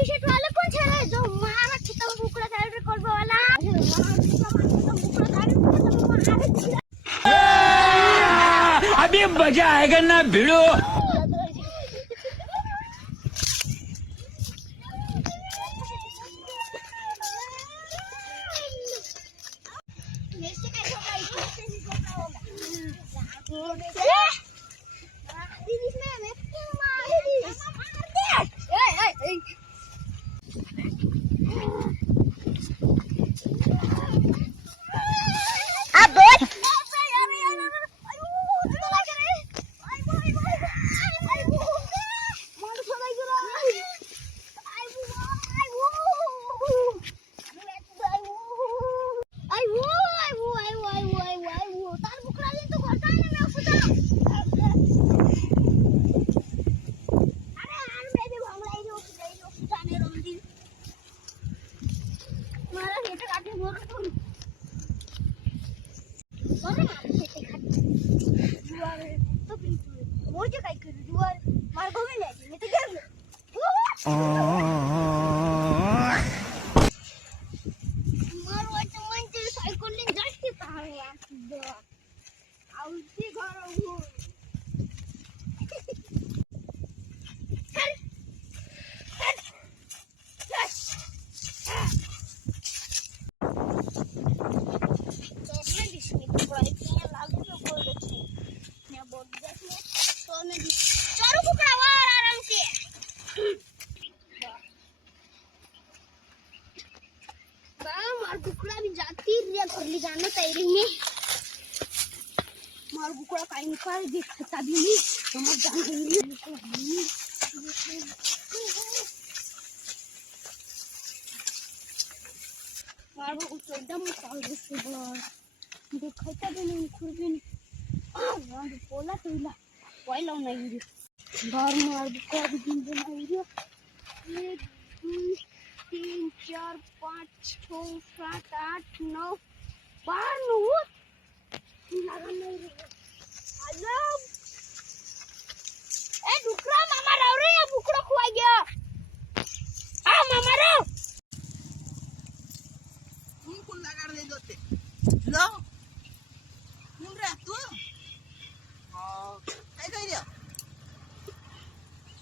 T shirt वाले कौन छे जो मारा खेत में बुकड़ा साइड करबे वाला अभी मजा आएगा ना भिड़ो। कुकड़ा भी जाती रे करली जानो तैरी में मार कुकड़ा काई निकाल दे खाता भी नहीं समझ जान गई मार वो एकदम काल से बोल देखता भी नहीं खुद भी नहीं आ बोला तोला कोई नहीं रे बाहर मार कुकड़ा भी दिन बनाई रे 1 2 3 4 5 6 7 8 9 12 लगा नहीं रे हेलो ए डुकरा मामा राव रे बुकड़ा खुआ गया आ मामा राव तुमको लगा दे दोते लो मुंडा तू हां काय करियो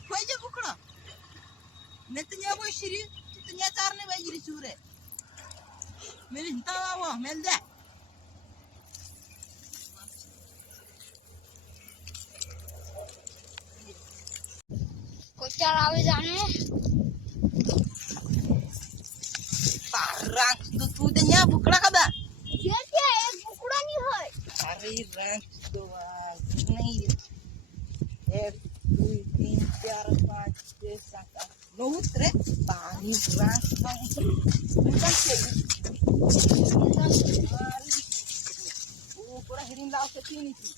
खोजे बुकड़ा नेतन्या बोशिरी नेतन्या चारने बाजिरी चूरे मेरी हिंता वो मेल दे कोचार आवे जाने पारा तू तन्या बुकड़ा कदा ये क्या एक बुकड़ा नहीं है अरे रंग तो नहीं 1 2 3 4 5 6 7 8 9 tre bani rang bukan pura hirin lau ke sini sih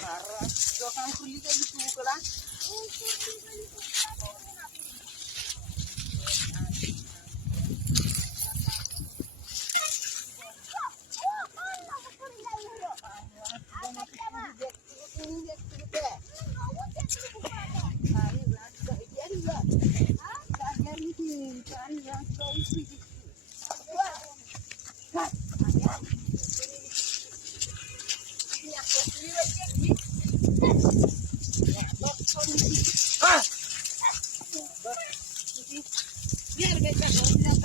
karena dokan kuli ke itu kala biar beta